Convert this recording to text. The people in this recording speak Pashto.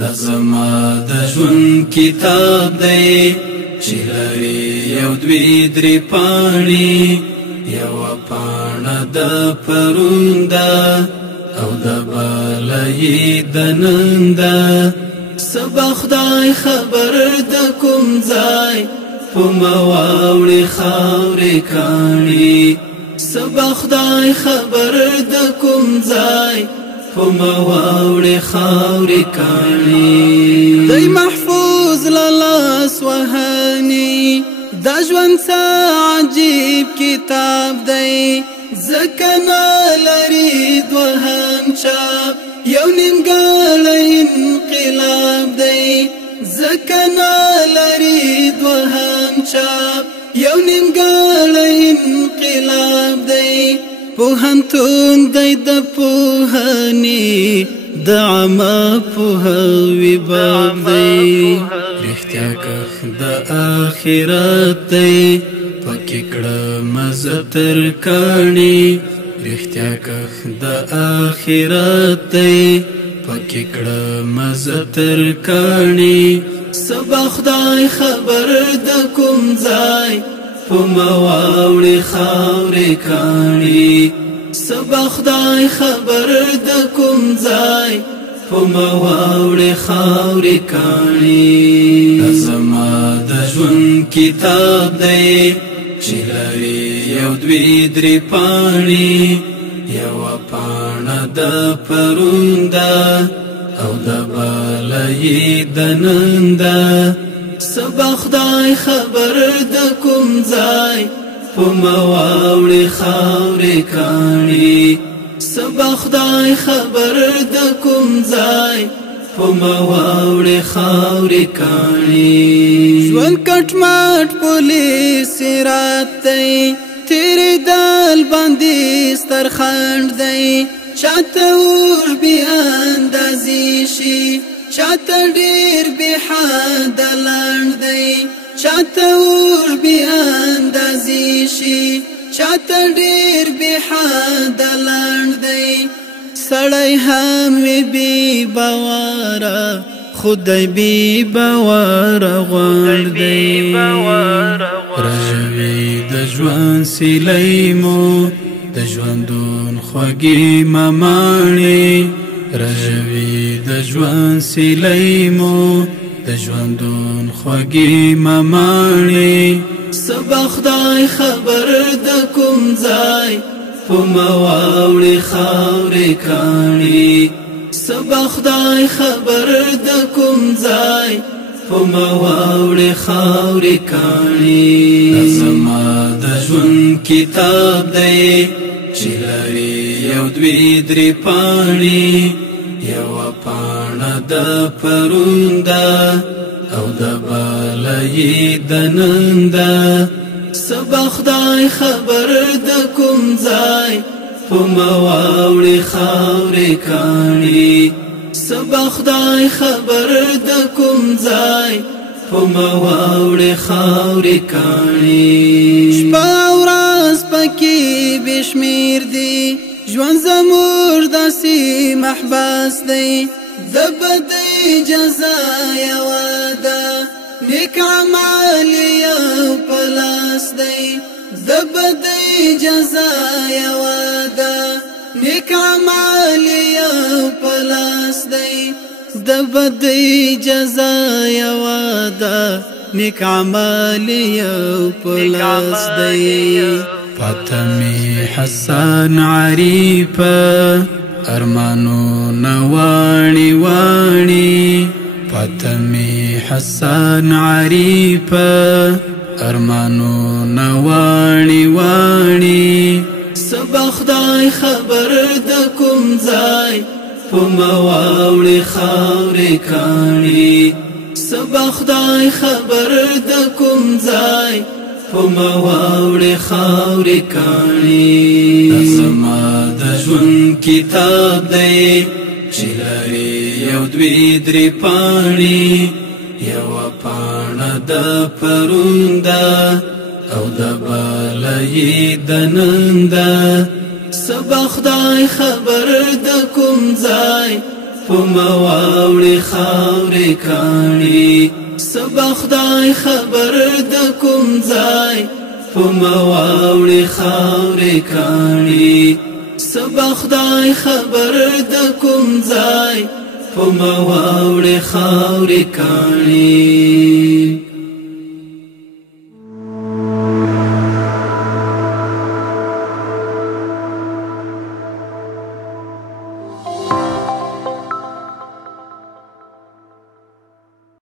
دا زما د ژوند کتاب دی چې لري یو دوی درې پاڼې یوه پاڼه د پرون ده او د بله یې د نن ده سبا خدای خبر د کوم ځای په ما واوړې خاورې کاڼې سبا خدای خبر د کوم ځای په ما واوړې خاورې کاڼې دی محفوظ له لاس وهني دا ژوند څه عجیب کتاب دی ځکه نه لري دوهم چاپ یو نیمګړی انقلاب دی ځکه نه لري دوهم چاپ یو نیمګړی انقلاب دی پوهنتون دی د پوهنې د عامه پوهاوي باب دی رښتیا کښ د آخرت دی پکې کړه مزه تر کاڼې رښتیا کښ د آخرت دی پکې کړه مزه تر کاڼې سبا خدای خبر د کوم ځای په ما واوړې خاورې کاڼې سبا خدای خبر د کوم ځای په ما واوړې خاورې کاڼې دا زما د ژوند کتاب دی چې لري یو دوی درې پاڼې یوه پاڼه د پرون ده او د بله یې د نن ده سبا خدای خبر د کوم ځای په ما واوړې خاورې کاڼې سبا خدای خبر د کوم ځای په ما واوړې خاورې کاڼې ژوند کټ مټ پولیس رات دی تېرېدل باندې ستر خنډ دی چاته اور بې اندازې شي چاته ډېر بې حده لنډ دی چاته اور بې اندازې شي چاته ډېر بې حده لنډ دی سړی هم وي بې باوره خدای بې باوره غوڼ دی رژوي د ژوند سیلی مو د ژوندون خوږې مماڼې رژوي د ژوند سیلی مو د ژوندون خوږې مماڼې سبا خدای خبر د کوم ځای په ما واوړې خاورې کاڼې سبا خدای خبر د کوم ځای په ما واوړې خاورې کاڼې دا زما د ژوند کتاب دی چې لري یو دوی درې پاڼې یوه پاڼه د پرون ده او د بله یې د نن ده سبا خدای خبر د کوم ځای په ما واوړې خاورې کاڼې سبا خدای خبر د کوم ځای په ما واوړې خاورې کاڼې شپه او ورځ پکې بې شمېر دي ژوند زموږ داسې محبس دی د بدۍ جزا یوه ده نیک عمل یو په لاس دی د بدۍ جزا یوه ده نیک عمل یو په لاس دی د بدۍ جزا یوه ده نیک عمل یو په لاس دی فاطمه حسن عریفه ارمانونه واڼې واڼې فاطمه حسن عریفه ارمانونه واڼې واڼې سبا خدای خبر د کوم ځای په ما واوړې خاورې کاڼې سبا خدای خبر د کوم ځای په ما واوړې خاورې کاڼې دا زما د ژوند کتاب دی چې لري یو دوی درې پاڼې یوه پاڼه د پرون ده او د بله یې د نن ده سبا خدای خبر د کوم ځای پمواوړي خاورې کاڼي سبا خدای خبر د کوم ځای پمواوړي خاورې کاڼي سبا خدای خبر د کوم ځای پمواوړي خاورې کاڼي